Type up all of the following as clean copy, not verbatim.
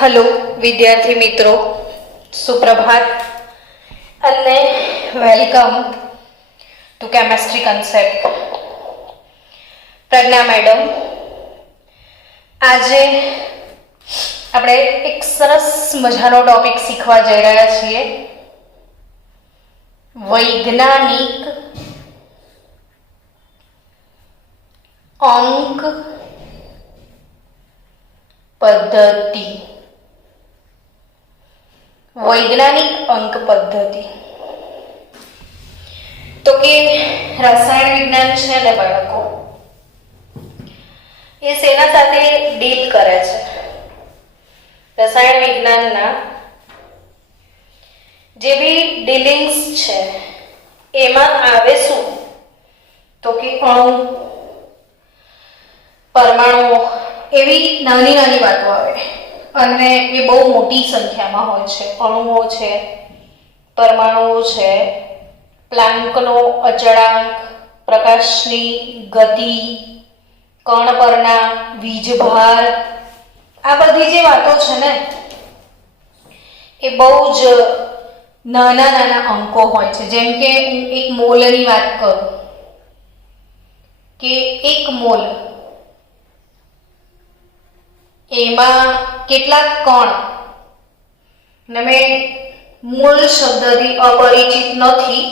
Hello विद्यार्थी मित्रों, सुप्रभात અને welcome to chemistry concept. Pragya madam, આજે આપણે એક સરસ મજાનો ટોપિક શીખવા જઈ રહ્યા છીએ. વૈજ્ઞાનિક અંક પદ્ધતિ. વૈજ્ઞાનિક અંક પદ્ધતિ તો કે રસાયણ વિજ્ઞાન છે ને બાળકો, એ શેના સાથે ડીલ કરે છે? રસાયણ વિજ્ઞાનના જે બી ડીલિંગ્સ છે એમાં આવે શું? તો કે અણુ, પરમાણુ, એવી નાની નાની વાતો આવે અને એ બહુ મોટી સંખ્યામાં હોય છે. અણુઓ છે, પરમાણુઓ છે, પ્લાન્કનો અચળાંક, પ્રકાશની ગતિ, કણ પરના વીજભાર, આ બધી જે વાતો છે ને એ બહુ જ નાના નાના અંકો હોય છે. જેમ કે હું એક મોલની વાત કરું કે એક મોલ, એમાં કેટલાક કણ, ને મેં મોલ શબ્દથી અપરિચિત નથી,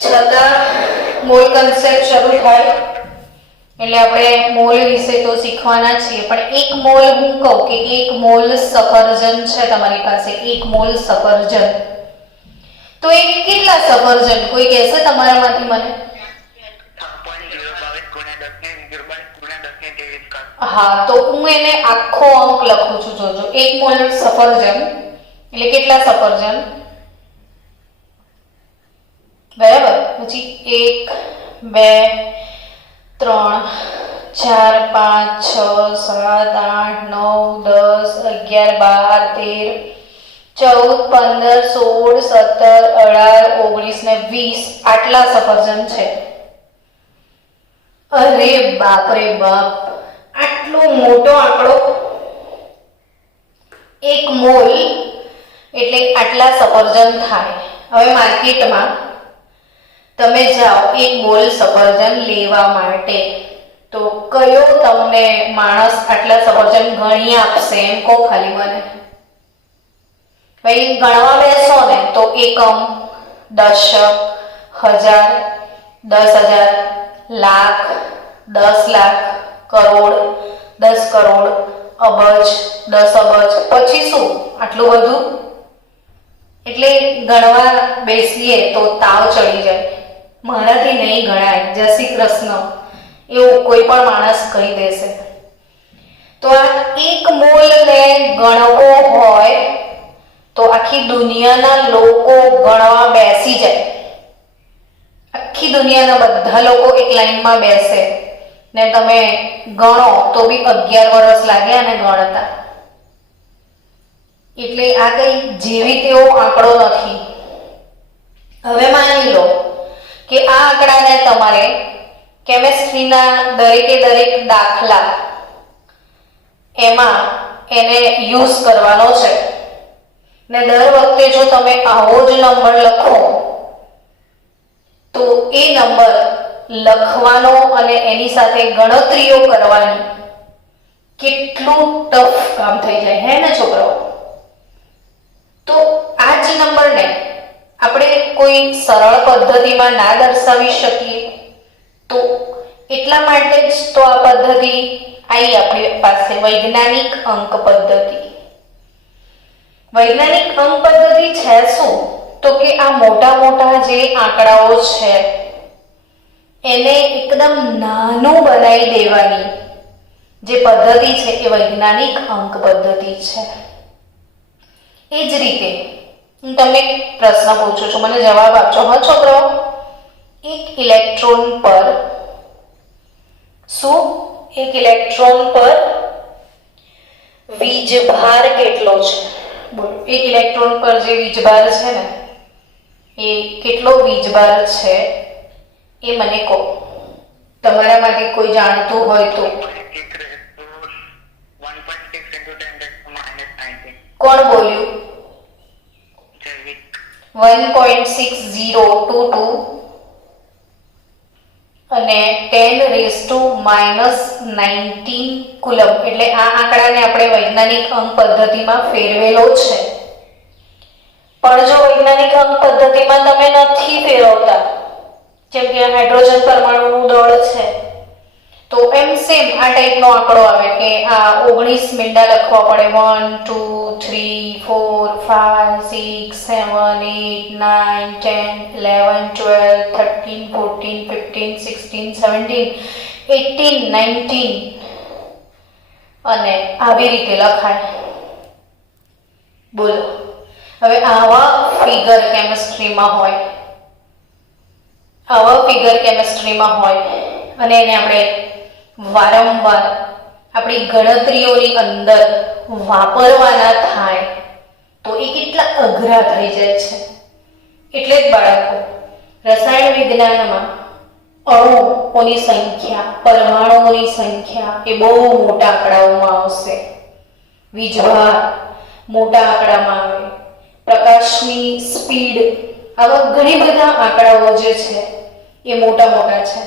છતાં મોલ કન્સેપ્ટ શરૂ થાય એટલે આપણે મોલ વિશે તો શીખવાના છીએ. પણ એક મોલ હું કહું કે એક મોલ સફરજન છે તમારી પાસે, એક મોલ સફરજન, તો એ કેટલા સફરજન કોઈ કહેશે તમારામાંથી મને? હા, તો હું એને આખો અંક લખું છું. જોજો, એક મોલ સફરજન એટલે કેટલા સફરજન? બરાબર. પછી 1 2 3 4 5 6 7 8 9 10 11 12 13 14 15 16 17 18 19 ને 20, આટલા સફરજન છે. અરે બાપ રે બાપ, આટલો મોટો આંકડો! એક મોલ એટલે આટલા સફરજન થાય. હવે માર્કેટમાં તમે જાઓ એક મોલ સફરજન લેવા માટે, તો કયો તમને માણસ આટલા સફરજન ગણી આપશે? એમ કહો ખાલી મને. ભાઈ ગણવા બેસો ને તો એકમ, દશક, હજાર, 10,000, લાખ, 10 લાખ, કરોડ, 10 કરોડ, અબજ, 10 અબજ, પછી શું આટલું બધું? એટલે ગણવા બેસીએ તો તાવ ચડી જાય. મારાથી નહીં ગણાય, જય શ્રી કૃષ્ણ, એવું કોઈ પણ માણસ કહી દેશે. તો આ એક મોલને ગણવો હોય તો આખી દુનિયાના લોકો ગણવા બેસી જાય. આખી દુનિયાના બધા લોકો એક લાઈનમાં બેસે ને તમે ગણો તો બી 11 વર્ષ લાગ્યા ને ગણતા. એટલે આ કઈ જેવી તેવો આંકડો નથી. હવે માની લો કે આ આંકડાને તમારે કેમેસ્ટ્રીના દરેકે દરેક દાખલા એમાં એને યુઝ કરવાનો છે ને દર વખતે જો તમે આવો જ નંબર લખો તો એ નંબર લખવાનો અને એની સાથે ગણતરીઓ કરવાની કેટલું ટફ કામ થઈ જાય, હે ને છોકરાઓ? તો આ જ નંબરને આપણે કોઈ સરળ પદ્ધતિમાં ના દર્શાવી શકીએ, તો એટલા માટે જ તો આ પદ્ધતિ આવી આપણી પાસે, વૈજ્ઞાનિક અંક પદ્ધતિ. વૈજ્ઞાનિક અંક પદ્ધતિ છે શું? તો કે આ મોટા મોટા જે આંકડાઓ છે એને એકદમ નાનું બનાવી દેવાની જે પદ્ધતિ છે એ વૈજ્ઞાનિક અંક પદ્ધતિ છે. એ જ રીતે હું તમને એક પ્રશ્ન પૂછું છું, મને જવાબ આપજો. હા છોકરાઓ, એક ઇલેક્ટ્રોન પર શું? એક ઇલેક્ટ્રોન પર વીજભાર કેટલો છે? બોલો, એક ઇલેક્ટ્રોન પર જે વીજભાર છે ને એ કેટલો વીજભાર છે એ મને કહો. તમારામાંથી કોઈ જાણતું હોય તો. 1.6 into 10 કોણ બોલ્યું? 1.6022 અને 10⁻⁻19 કુલમ. એટલે આ આંકડાને આપણે વૈજ્ઞાનિક અંક પદ્ધતિમાં ફેરવેલો છે. પણ જો વૈજ્ઞાનિક અંક પદ્ધતિમાં તમે નથી ફેરવતા, જેમ કે હાઇડ્રોજન પરમાણુનું દળ છે, તો એમ સેમ આ ટાઈપનો આંકડો આવે કે આ 19 મીંડા લખવા પડે. 1 2 3 4 5 6 7 8 9 10 11 12 13 14 15 16 17 18 19 અને આવી રીતે લખાય. બોલો, હવે આવા ફિગર કેમિસ્ટ્રીમાં હોય, અને એને આપણે વારંવાર આપણી ગણતરીઓની અંદર વાપરવાના થાય તો એ કેટલા અઘરા થઈ જાય છે. એટલે જ બાળકો, રસાયણ વિજ્ઞાનમાં અણુઓની સંખ્યા, પરમાણુઓની સંખ્યા એ બહુ મોટા આંકડાઓમાં આવશે. વીજભાર મોટા આંકડામાં આવે, પ્રકાશની સ્પીડ, આવા ઘણી બધા આંકડાઓ જે છે એ મોટા છે.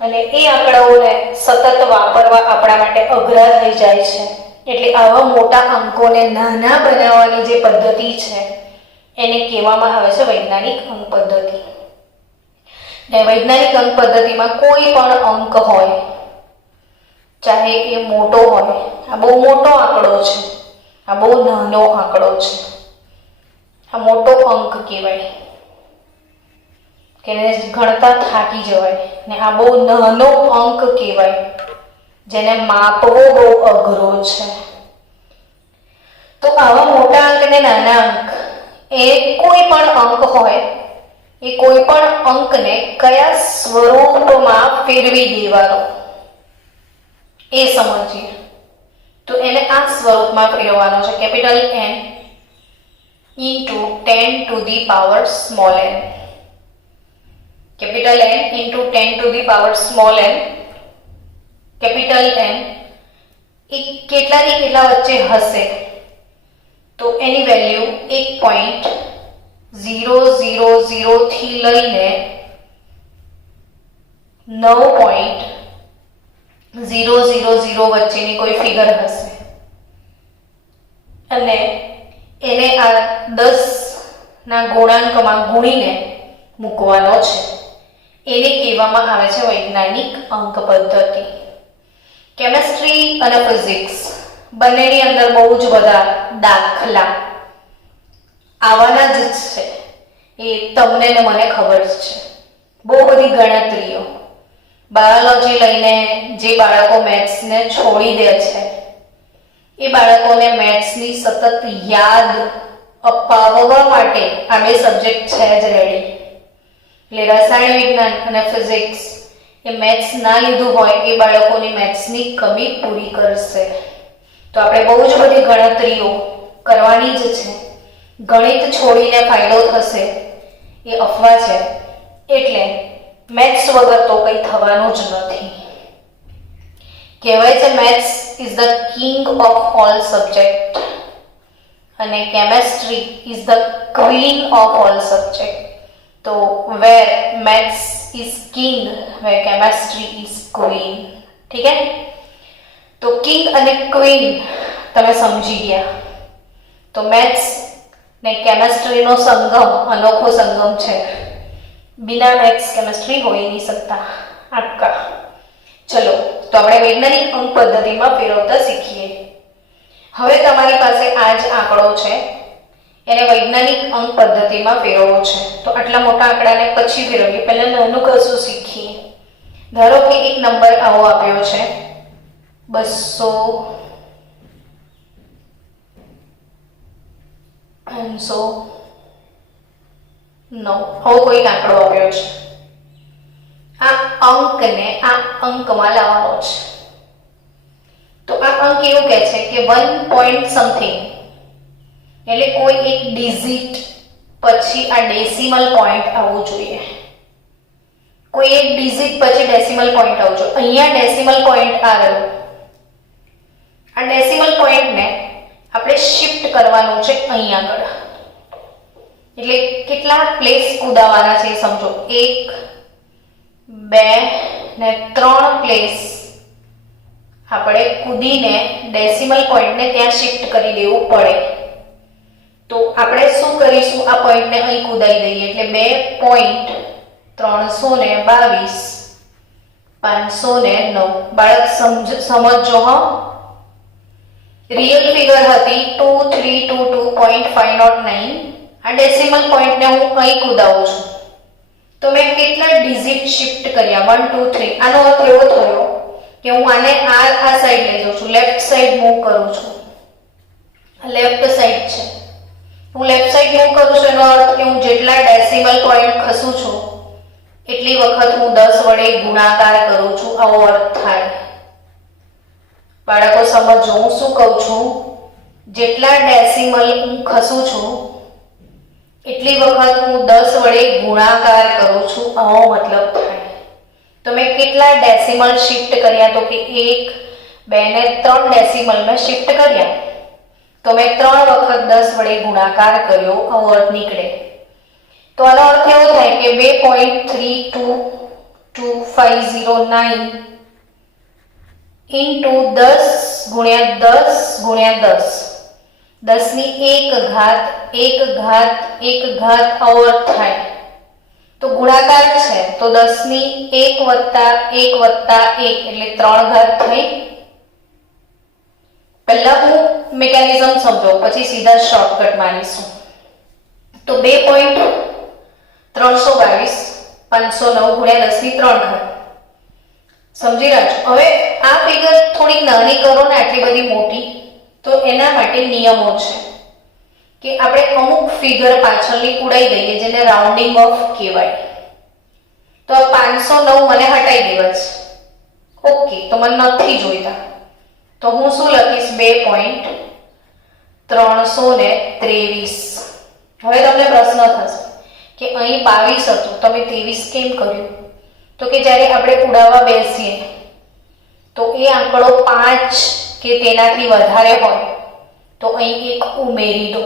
અને એ આંકડાઓને સતત વાપરવા આપણા માટે અઘરા થઈ જાય છે. એટલે આવા મોટા અંકોને નાના બનાવવાની જે પદ્ધતિ છે એને કહેવામાં આવે છે વૈજ્ઞાનિક અંક પદ્ધતિ. ને વૈજ્ઞાનિક અંક પદ્ધતિમાં કોઈ પણ અંક હોય, ચાહે એ મોટો હોય, આ બહુ મોટો આંકડો છે, આ બહુ નાનો આંકડો છે, આ મોટો અંક કહેવાય કે ગણતા થાકી જવાય, ને આ બહુ નાનો અંક કહેવાય જેને માપવો બહુ અઘરો છે. તો આવા મોટા અંક ને નાના અંક એ કોઈ પણ અંક હોય, એ કોઈ પણ અંકને કયા સ્વરૂપમાં ફેરવી દેવાનો એ સમજીએ. તો એને આ સ્વરૂપમાં ફેરવવાનો છે, capital N into 10 to the power small n. Capital N into 10 to the power small n. Capital N એ કેટલાની કેટલા વચ્ચે હશે? તો એની વેલ્યુ 1.000 થી લઈને 9.000 વચ્ચેની કોઈ ફિગર હશે, અને એને આ 10 ના ગુણાંકમાં ગુણીને મૂકવાનો છે. એને કહેવામાં આવે છે વૈજ્ઞાનિક અંક પદ્ધતિ. કેમિસ્ટ્રી અને ફિઝિક્સ બંનેની અંદર બહુ જ બધા દાખલા આવવાના જ છે. એ તમને ને મને ખબર જ છે. બહુ બધી ગણતરીઓ. બાયોલોજી લઈને જે બાળકો મેથ્સને છોડી દે છે એ બાળકોને મેથ્સની સતત યાદ અપાવવા માટે આ બે સબ્જેક્ટ છે જ રેડી. એટલે રસાયણ વિજ્ઞાન અને ફિઝિક્સ એ મેથ્સ ના લીધું હોય એ બાળકોની મેથ્સની કમી પૂરી કરશે. તો આપણે બહુ જ બધી ગણતરીઓ કરવાની જ છે. ગણિત છોડીને ફાયદો થશે એ અફવા છે. એટલે મેથ્સ વગર તો કંઈ થવાનું જ નથી. કહેવાય છે maths is the king of all subject અને chemistry is the queen of all subject. તો where maths is king, where chemistry is queen. ઠીક હે? તો કિંગ અને ક્વીન તમે સમજી ગયા. તો મેથ્સ ને કેમેસ્ટ્રીનો સંગમ અનોખો સંગમ છે. बिना मैथ्स केमिस्ट्री हो ही नहीं सकता आपका. चलो तो આપણે વૈજ્ઞાનિક અંક પદ્ધતિમાં ફેરવતા શીખીએ. હવે તમારી પાસે આ જ આંકડો છે, એને વૈજ્ઞાનિક અંક પદ્ધતિમાં ફેરવવો છે. તો આટલા મોટા આંકડાને પછી ફેરવીએ. પહેલા નાનું કશું શીખીએ. ધારો કે એક નંબર આવો આપ્યો છે 200 9. હવે કોઈ આંકડો આપ્યો છે. આ અંકને આ અંકમાં લાવવાનો છે. તો આ અંક એવું કહે છે કે 1 point something, એટલે કોઈ એક ડિજિટ પછી આ ડેસિમલ પોઈન્ટ આવવું જોઈએ. કોઈ એક ડિજિટ પછી ડેસિમલ પોઈન્ટ આવવું જોઈએ. અહીંયા ડેસિમલ પોઈન્ટ આ રહ્યો. આ ડેસિમલ પોઈન્ટને આપણે શિફ્ટ કરવાનું છે અહીં આગળ, એટલે કેટલા પ્લેસ કુદાવાના છે સમજો, 1 2 ને 3 પ્લેસ આપણે કૂદીને ડેસિમલ પોઈન્ટને ત્યાં શિફ્ટ કરી દેવું પડે. તો આપણે શું કરીશું, આ પોઈન્ટને અહીં કુદાઈ દઈએ એટલે 2.322 509. બાળક સમજજો હા, રિયલ ફિગર હતી 2322.509. આ ડેસિમલ પોઈન્ટને હું અહીં કુદાવું છું તો મેં કેટલા ડિજિટ શિફ્ટ કર્યા, 1 2 3. આનો અર્થ એવો થયો કે હું આને આ સાઈડ લઈ જાઉં છું, લેફ્ટ સાઈડ મૂવ કરું છું. લેફ્ટ સાઈડ છે, હું લેફ્ટ સાઈડ મૂવ કરું છું એનો અર્થ કે હું જેટલા ડેસિમલ પોઈન્ટ ખસું છું એટલી વખત હું 10 વડે ગુણાકાર કરું છું, આવો અર્થ થાય. બાળકો સમજો હું શું કહું છું, જેટલા ડેસિમલ હું ખસું છું એટલી વખત હું 10 વડે ગુણાકાર કરું છું, આવો મતલબ થાય. તો મેં કેટલા ડેસિમલ શિફ્ટ કર્યા, તો કે 1 2 ને 3 ડેસિમલ મેં શિફ્ટ કર્યા, તો મેં 3 વખત 10 વડે ગુણાકાર કર્યો, આવો અર્થ નીકળે. તો આનો અર્થ એવો થાય કે 2.32250 ઇન્ટુ 10 ગુણ્યા 10 ગુણ્યા 10, 10 ની 1 ઘાત 1 ઘાત 1 ઘાત, આવો અર્થ થાય. તો ગુણાકાર છે તો 10 ની 1 વત્તા 1 વત્તા 1 એટલે 3 ઘાત થઈ. પહેલા હું મિકેનિઝમ સમજો પછી સીધા શોર્ટકટ મારીશું. તો 2.322 509 ગુણ્યા 10 ની 3 ઘાત સમજી રાખજો. હવે આ ફિગર થોડી નાની કરો ને આટલી બધી મોટી, તો એના માટે નિયમો છે કે આપણે અમુક ફિગર પાછળની ઉડાઈ દઈએ જેને રાઉન્ડિંગ ઓફ કહેવાય. તો 509 મને હટાઈ દેવા છે, ઓકે, તો મને નથી જોઈતા, તો હું શું લખીશ 2.323. હવે તમને પ્રશ્ન થશે કે અહીં 22 હતું, તમે 23 કેમ કર્યું? તો કે જ્યારે આપણે ઉડાવવા બેસીએ તો એ આંકડો 5 કે તેનાથી વધારે હોય તો અહીં 1 ઉમેરી દો.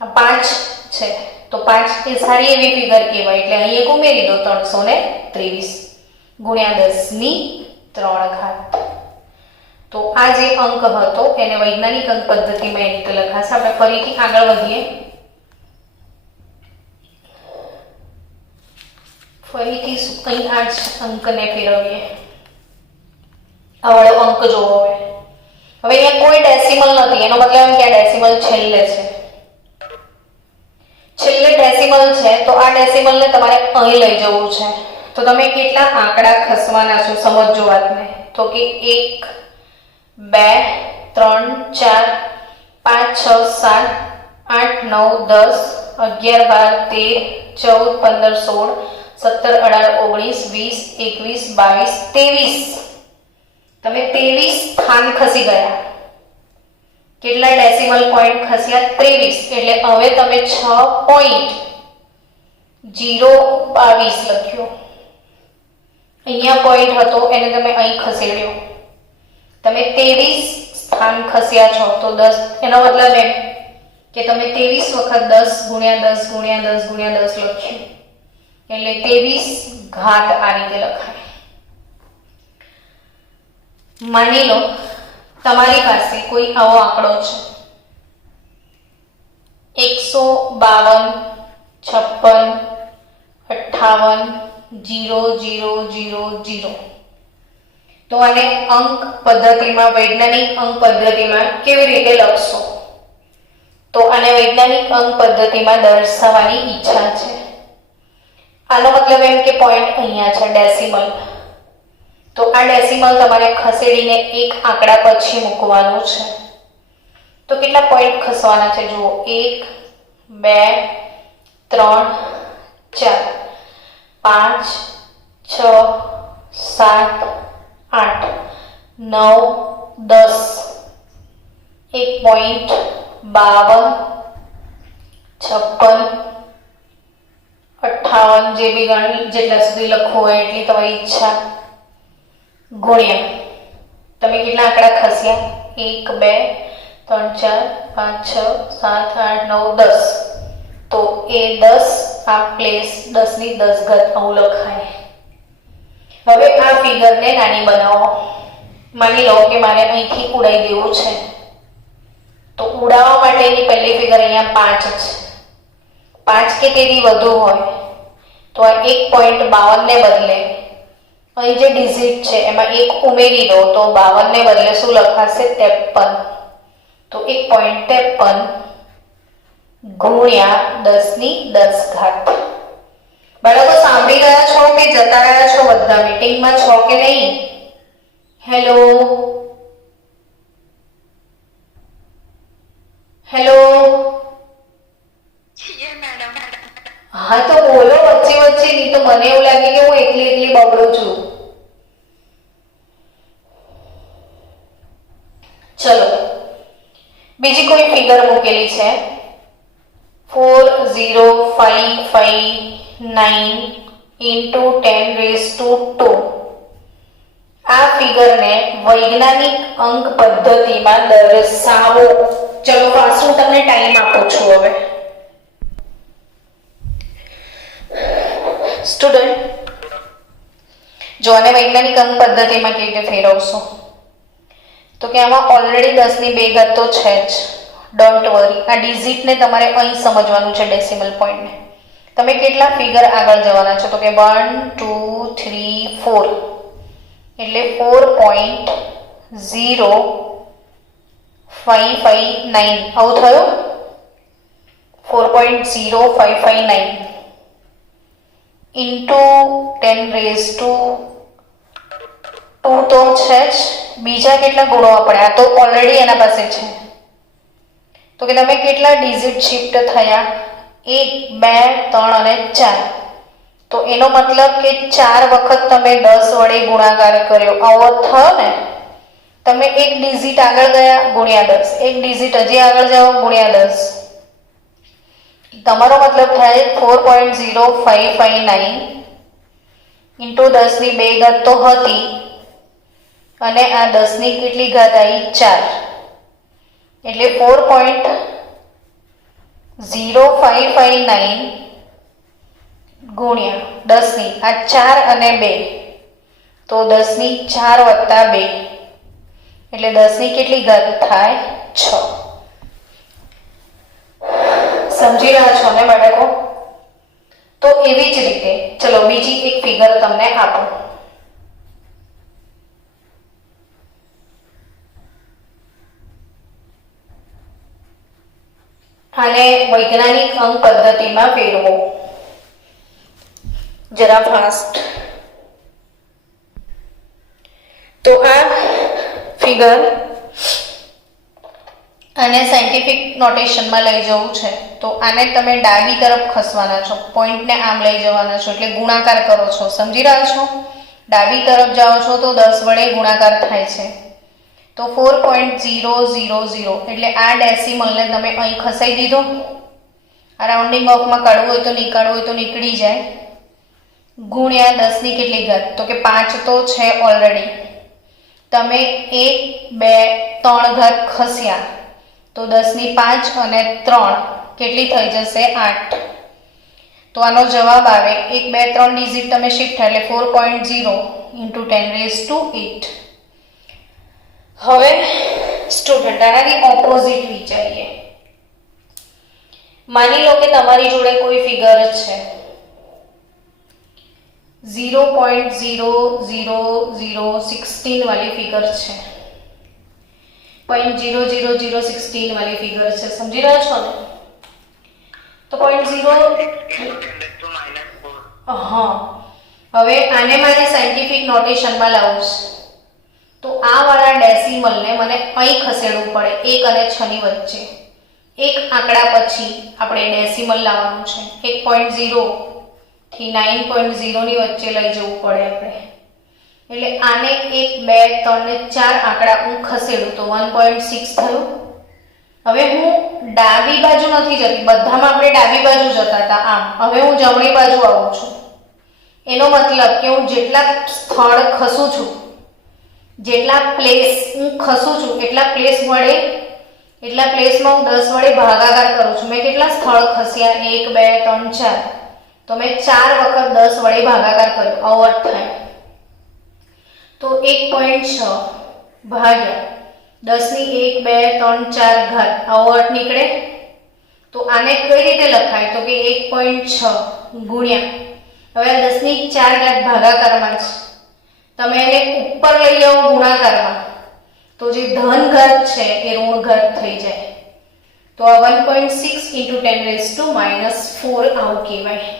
5 છે તો 5 એ સારી એવી ફિગર કહેવાય એટલે અહીં 1 ઉમેરી દો, 323 ગુણ્યા 10 ની 3 ઘાત. તો આ જે અંક હતો એને વૈજ્ઞાનિક અંક પદ્ધતિમાં એ રીતે લખાશે. આપણે ફરીથી આગળ વધીએ, ફરીથી અહીં આ જ અંકને ફેરવીએ. આ વાળો અંક જોવો. હવે અહીંયા કોઈ ડેસિમલ નથી, એનો મતલબ એમ કે આ ડેસિમલ છેલ્લે છે, છેલ્લે ડેસિમલ છે, તો આ ડેસિમલને તમારે અહીં લઈ જવું છે. તો તમે કેટલા આંકડા ખસવાના છો સમજો વાતને. તો કે 1 2 3 4 5 6 7 8 9 10 11 12 13 14 15 16 17 18 19 20 21 22 23. તમે 23 સ્થાન ખસી ગયા. કેટલા ડેસિમલ પોઈન્ટ ખસ્યા? 23. એટલે હવે તમે 6.022 લખ્યો. અહીંયા પોઈન્ટ હતો એને તમે અહીં ખસેડ્યો. તમે 23 સ્થાન ખસ્યા છો, તો 10, એનો મતલબ એમ કે તમે 23 વખત 10 ગુણ્યા 10 ગુણ્યા 10 ગુણ્યા 10 લખ્યું, એટલે 23 ઘાત આ રીતે લખાય. માની લો તમારી પાસે કોઈ આવો આંકડો છે 152 56 58 000. તો આને અંક પદ્ધતિમાં, વૈજ્ઞાનિક અંક પદ્ધતિમાં કેવી રીતે લખશો? તો આને વૈજ્ઞાનિક અંક પદ્ધતિમાં દર્શાવવાની ઈચ્છા છે. આનો મતલબ એમ કે પોઈન્ટ અહીંયા છે ડેસિમલ, તો આ ડેસિમલ તમારે ખસેડીને એક આંકડા પછી મૂકવાનું છે. તો કેટલા પોઈન્ટ ખસવાના છે જુઓ, 1 2 3 4 5 6 7 8 9 10 1.52 56 58 જે બી જેટલા સુધી લખવું હોય એટલી તમારી ઈચ્છા, ગુણ્યા તમે કેટલા આંકડા ખસ્યા 1 2 3 4 5 6 7 8 9 10, તો એ 10 આ પ્લેસ 10 ની 10 ઘાત આવું લખાય. હવે આ ફિગરને નાની બનાવો. માની લો કે મારે અહીંથી ઉડાઈ દેવું છે, તો ઉડાવવા માટેની પહેલી ફિગર અહીંયા 5 છે. 5 કે તેથી વધુ હોય તો આ 1.52 ને બદલે અહીં જે ડિજિટ છે એમાં 1 ઉમેરી દો, તો 52 ને બદલે શું લખાશે? 53. તો 1.53 ગુણ્યા 10 ની 10 ઘાત. બાળકો સાંભળી રહ્યા છો કે જતા રહ્યા છો? બધા મીટિંગમાં છો કે નહીં? Hello hello. હા તો બોલો વચ્ચે વચ્ચે, નહીં તો મને એવું લાગે કે હું એકલી બગડું છું. ચલો બીજી કોઈ ફિગર મૂકેલી છે 40559 into 10⁻². આ ફિગરને વૈજ્ઞાનિક અંક પદ્ધતિમાં દર્શાવો. ચલો પાછું હું તમને ટાઈમ આપું છું. હવે સ્ટુડન્ટ જો આને વૈજ્ઞાનિક અંક પદ્ધતિમાં કેવી રીતે ફેરવશો, તો કે આમાં ઓલરેડી 10 ની 2 ઘાત તો છે જ. ડોન્ટ વરી, આ ડિજિટને તમારે અહીં સમજવાનું છે, ડેસિમલ પોઈન્ટને. તમે કેટલા ફિગર આગળ જવાના છો, તો કે 1 2 3 4, એટલે 4.0559 આવું થયું. 4.0559 ઇન્ટુ 10⁻². તો છે જ. બીજા કેટલા ગુણવા પડે? આ તો ઓલરેડી એના પાસે છે. તો કે તમે કેટલા ડિજિટ શિફ્ટ થયા? 1 2 3 અને 4. તો એનો મતલબ કે 4 વખત તમે 10 વડે ગુણાકાર કર્યો. આવો થયો ને? તમે એક ડિજિટ આગળ ગયા ગુણ્યા 10, એક ડિજિટ હજી આગળ જાઓ ગુણ્યા 10. તમારો મતલબ થાય 4.0559 ઇન્ટુ 10 ની 2 ઘાત તો હતી, અને આ 10 ની કેટલી ઘાત આવી? 4. એટલે 4.0559 ગુણ્યા 10 ની આ 4 અને 2, તો 10 ની 4 વત્તા 2, એટલે 10 ની કેટલી ઘાત થાય? 6. સમજી રહ્યા છો ને બાળકો? તો એવી જ રીતે ચલો બીજી એક ફિગર તમને આપું. આને વૈજ્ઞાનિક અંક પદ્ધતિમાં ફેરવો. જરા ફાસ્ટ. તો આ ફિગર આને સાયન્ટિફિક નોટેશનમાં લઈ જવું છે, તો આને તમે ડાબી તરફ ખસવાના છો, પોઈન્ટને આમ લઈ જવાના છો, એટલે ગુણાકાર કરો છો. સમજી રહ્યા છો? ડાબી તરફ જાઓ છો તો 10 વડે ગુણાકાર થાય છે. તો 4.000, એટલે આ ડેસિમલને તમે અહીં ખસાઈ દીધો. આ રાઉન્ડિંગ ઓફમાં કાઢવું હોય તો નીકાળવું હોય તો નીકળી જાય. ગુણ્યા 10 ની કેટલી ઘાત? તો કે 5 તો છે ઓલરેડી. તમે 1 2 3 ઘાત ખસ્યા, તો 10 ની 5 અને 3 કેટલી થઈ જશે? 8. તો આનો જવાબ આવે 1 2 3 ડિજિટ તમે શિફ્ટ થાય એટલે 4.0 ઇન્ટુ 10⁻8. હવે સ્ટુડન્ટ આનાથી ઓપોઝિટ વિચારીએ. માની લો કે તમારી જોડે કોઈ ફિગર છે 0.00016 વાળી ફિગર છે, 0.00016 વાળી ફિગર છે. સમજી રહ્યા છો ને? તો 0.0, હા. હવે આને મારે સાયન્ટિફિક નોટેશનમાં લાવવું છે, તો આ વાળા ડેસિમલને મને અહીં ખસેડવું પડે 1 અને 6 ની વચ્ચે. એક આંકડા પછી આપણે ડેસિમલ લાવવાનું છે. 1.0 થી 9.0 ની વચ્ચે લઈ જવું પડે આપણે. એટલે આને 1 2 3 ને 4 આંકડા હું ખસેડું તો 1.6 થયું. હવે હું ડાબી બાજુ નથી જતી, બધામાં આપણે ડાબી બાજુ જતા હતા આમ. હવે હું જમણી બાજુ આવું છું. એનો મતલબ કે હું જેટલા સ્થળ ખસું છું, જેટલા પ્લેસ હું ખસું છું, એટલા પ્લેસ વડે એટલા પ્લેસમાં હું 10 વડે ભાગાકાર કરું છું. મેં કેટલા સ્થળ ખસ્યા? 1 2 3 4. તો મેં 4 વખત 10 વડે ભાગાકાર કર્યો, અવર્ત થાય. તો 1.6 ભાગ્યા 10 ની 1 2 3 4 ઘાત, અવર્ત નીકળે. તો આને કઈ રીતે લખાય? તો કે 1.6 ગુણ્યા, હવે 10 ની 4 ઘાત ભાગાકારમાં છે, તમે એને ઉપર લઈ આવો ગુણાકારમાં, તો જે ધન ઘાત છે એ ઋણ ઘાત થઈ જાય. તો આ 1.6 × 10⁻⁻4 આવું કહેવાય.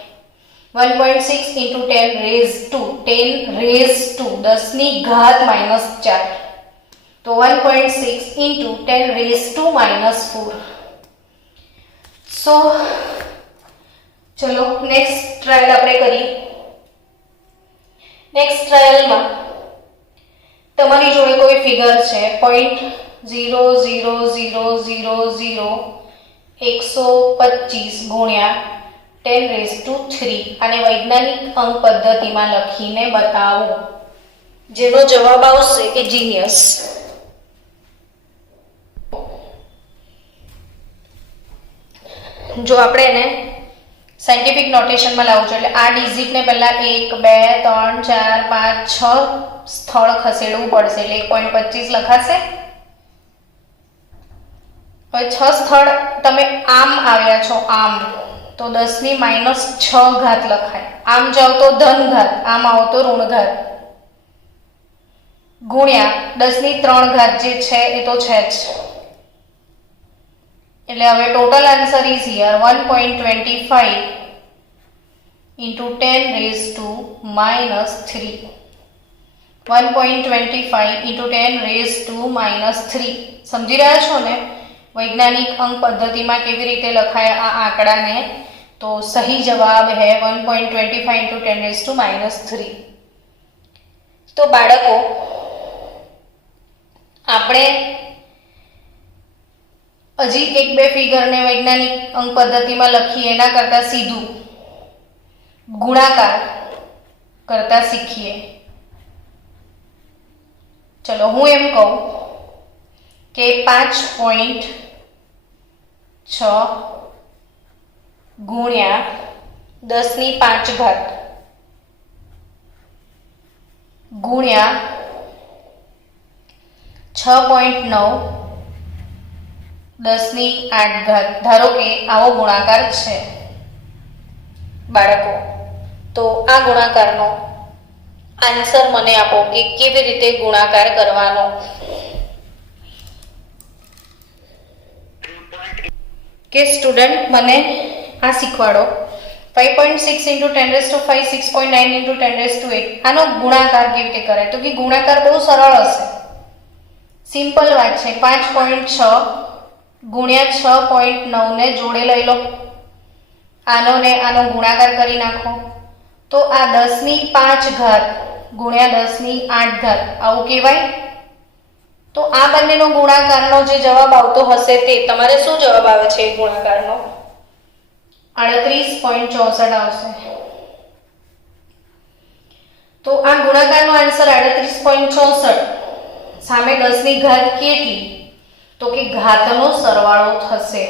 1.6 × 10 ની ઘાત -4. તો 1.6 × 10⁻⁻4. સો ચલો નેક્સ્ટ ટ્રાયલ આપણે કરીએ. નેક્સ્ટ ટ્રાયલમાં તમારી જોડે કોઈ ફિગર છે 0.0000125 ગુણ્યા 10⁻3. આને વૈજ્ઞાનિક અંક પદ્ધતિમાં લખીને બતાવો. જેનો જવાબ આવશે એ જીનિયસ. જો આપણે એને સાયન્ટિફિક નોટેશનમાં લાવવું છે, એટલે આ ડિજિટને પહેલા 1 2 3 4 5 6 સ્થળ ખસેડવું પડશે, એટલે 1.25 લખાશે. હવે 6 સ્થળ તમે આમ આવ્યા છો, આમ, તો 10 ની -6 ઘાત લખાય. આમ જાવ તો ધન ઘાત, આમ આવો તો ઋણ ઘાત, ગુણ્યા 10 ની 3 ઘાત જે છે એ તો છે જ. એટલે હવે ટોટલ આન્સર ઇઝ હિયર 1.25 × 10⁻3. 1.25 × 10⁻3. સમજી રહ્યા છો ને વૈજ્ઞાનિક અંક પદ્ધતિમાં કેવી રીતે લખાય આ આંકડાને? તો સહી જવાબ है 1.25 × 10⁻3. તો બાળકો, આપણે હજી 1-2 ફિગરને વૈજ્ઞાનિક અંક પદ્ધતિમાં લખીએ એના કરતાં સીધું ગુણાકાર કરતા શીખીએ. ચલો હું એમ કહું કે 5.6 ગુણ્યા 10 ની 5 ઘાત ગુણ્યા 6.9 10 ની 8 ઘાત. ધારો કે આવો ગુણાકાર છે બાળકો, તો આ ગુણાકારનો આન્સર મને આપો કે કેવી રીતે ગુણાકાર કરવાનો. કે સ્ટુડન્ટ મને આ શીખવાડો. 5.6 × 10⁵ 6.9 × 10⁸. આનો ગુણાકાર કેવી રીતે કરાય? તો કે ગુણાકાર બહુ સરળ હશે, સિમ્પલ વાત છે. 5.6 ગુણ્યા 6.9 ને જોડે લઈ લો, આનો ને આનો ગુણાકાર કરી નાખો, તો આ 10 ની 5 ઘાત ગુણ્યા 10 ની 8 ઘાત આવું કહેવાય. તો આ બંનેનો ગુણાકારનો જે જવાબ આવતો હશે તે તમારે શું જવાબ આવે છે? ગુણાકારનો 38.64 આવશે. તો આ ગુણાકારનો આન્સર 38.64. સામે 10 ની ઘાત કેટલી? તો કે ઘાતનો સરવાળો થશે.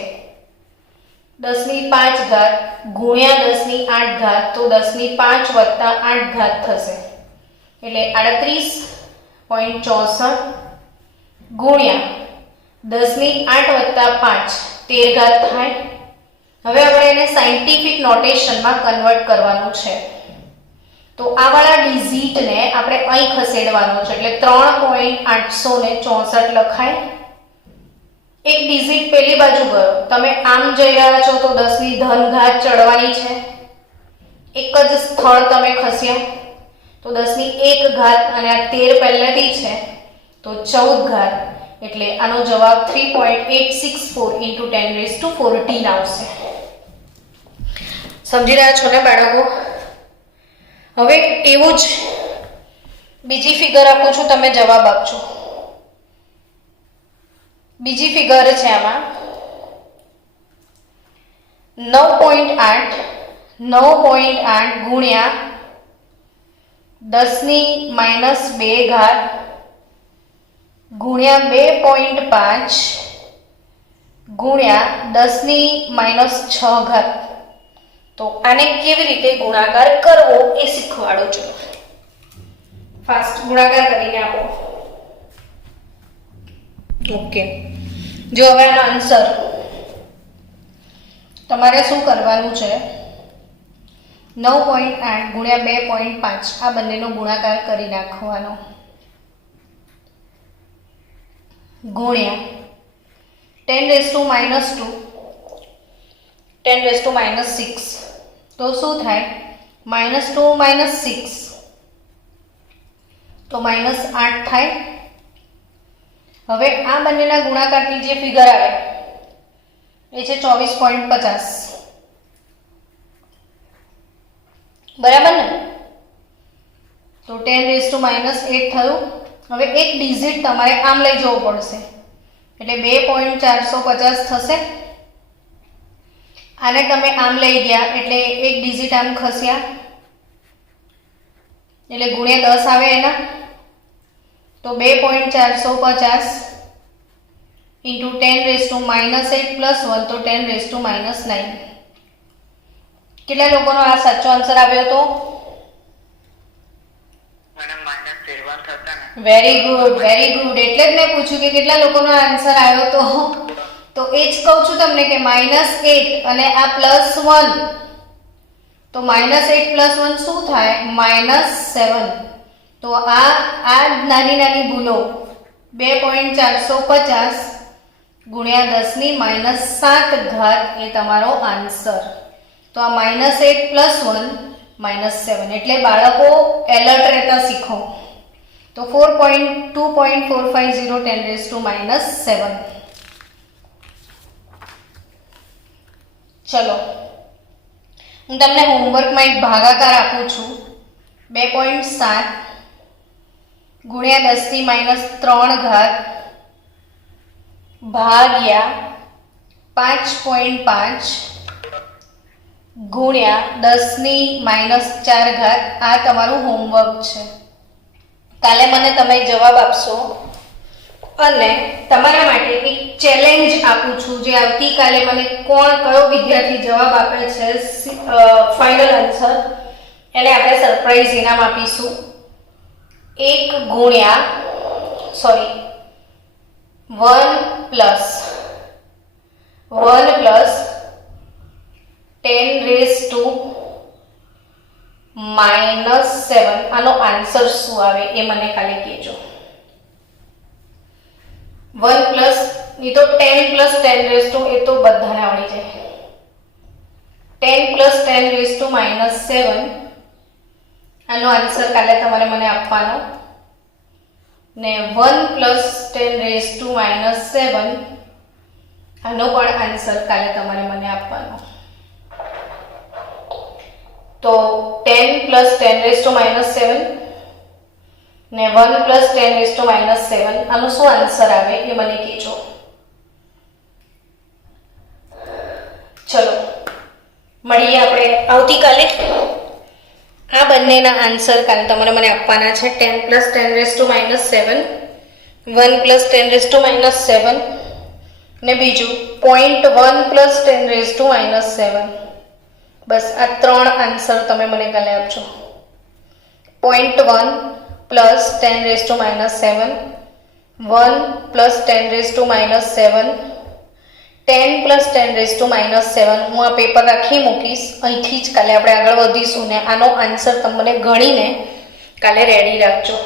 10 ની 5 ઘાત ગુણ્યા 10 ની 8 ઘાત, તો 10 ની 5 વત્તા 8 ઘાત થશે, એટલે 38.64 ગુણ્યા 10 ની 8 વત્તા 5 13 ઘાત થાય. હવે આપણે એને સાયન્ટિફિક નોટેશનમાં કન્વર્ટ કરવાનું છે. તો આ વાળા ડિજિટને આપણે અહીં ખસેડવાનો છે, એટલે 3.864 લખાય. એક ડિજિટ પેલી બાજુ ગયો, તમે આમ જઈ રહ્યા છો તો 10 ની ધન ઘાત ચડવાની છે. એક જ સ્થળ તમે ખસ્યા તો 10 ની 1 ઘાત, અને આ 13 પહેલેથી છે તો 14 ઘાત, એટલે આનો જવાબ 3.864 × 10⁻14 આવશે. સમજી રહ્યા છો ને બાળકો? હવે એવું જ બીજી ફિગર આપું છું, તમે જવાબ આપજો. બીજી ફિગર છે આમાં 9.8 ગુણ્યા 10 ની -2 ઘાત ગુણ્યા 2.5 ગુણ્યા 10⁻6 તો આને કેવી રીતે ગુણાકાર કરવો એ શીખવાડો. ચલો ફાસ્ટ ગુણાકાર કરીને આપો. ઓકે, જો હવે આનો આન્સર તમારે શું કરવાનું છે, 9.8 ગુણ્યા 2.5 આ બંનેનો ગુણાકાર કરી નાખવાનો ગુણ્યા 10⁻², 10⁻6 તો શું થાય, -2 - 6 તો -8 થાય. હવે આ બંનેના ગુણાકારથી જે ફિગર આવે એ છે 24.50. બરાબર ને? તો 10⁻8 થયું. હવે એક ડિજિટ તમારે આમ લઈ જવું પડશે એટલે 2.450 થશે. આને તમે આમ લઈ ગયા એટલે એક ડિજિટ આમ ખસ્યા એટલે ગુણ્યા 10 આવે એના. તો 2.450 into 10⁻8 + 1 તો 10⁻9. કેટલા લોકોનો આ સાચો આન્સર આવ્યો હતો? Very good, very good. એટલે જ મેં પૂછ્યું કે કેટલા લોકોનો આન્સર આવ્યો હતો. તો એ જ કહું છું તમને કે -8 અને આ +1 તો -8 + 1 શું થાય, -7. તો આ નાની નાની ભૂલો 2.450 ગુણ્યા 10⁻7 એ તમારો આન્સર. તો આ -8 + 1 -7 એટલે બાળકો એલર્ટ રહેતા શીખો. તો 2.450 10⁻7. ચલો હું તમને હોમવર્કમાં એક ભાગાકાર આપું છું. 2.7 ગુણ્યા 10⁻3 ભાગ્યા 5.5 ગુણ્યા 10⁻4 આ તમારું હોમવર્ક છે. કાલે મને તમે જવાબ આપશો અને તમારા માટે એક ચેલેન્જ આપું છું જે આવતીકાલે મને કયો વિદ્યાર્થી જવાબ આપે છે ફાઇનલ આન્સર એને આપણે સરપ્રાઈઝ ઇનામ આપીશું. 1 પ્લસ 10⁻7 આનો આન્સર શું આવે એ મને કાલે કહેજો. 1 પ્લસ એ તો 10 + 10 એ તો બધાને આવડી જાય. 10 + 10⁻7 આનો આન્સર કાલે તમારે મને આપવાનો ને 1 + 10⁻7 આનો પણ આન્સર કાલે તમારે મને આપવાનો. તો 10 + 10⁻7 ને 1 + 10⁻7 આનો શું આન્સર આવે એ મને કહેજો. ચલો મળીએ આપણે આવતીકાલે. આ બંનેના આન્સર કાલે તમારે મને આપવાના છે. 10 + 10⁻7 1 + 10⁻7 ને બીજું 0.1 + 10⁻7. બસ આ 3 આન્સર તમે મને કાલે આપજો. 0.1 + 10⁻7 1 + 10⁻7 10 + 10⁻7 હું આ પેપર રાખી મૂકીશ. અહીંથી જ કાલે આપણે આગળ વધીશું ને આનો આન્સર તમને ગણીને કાલે રેડી રાખજો.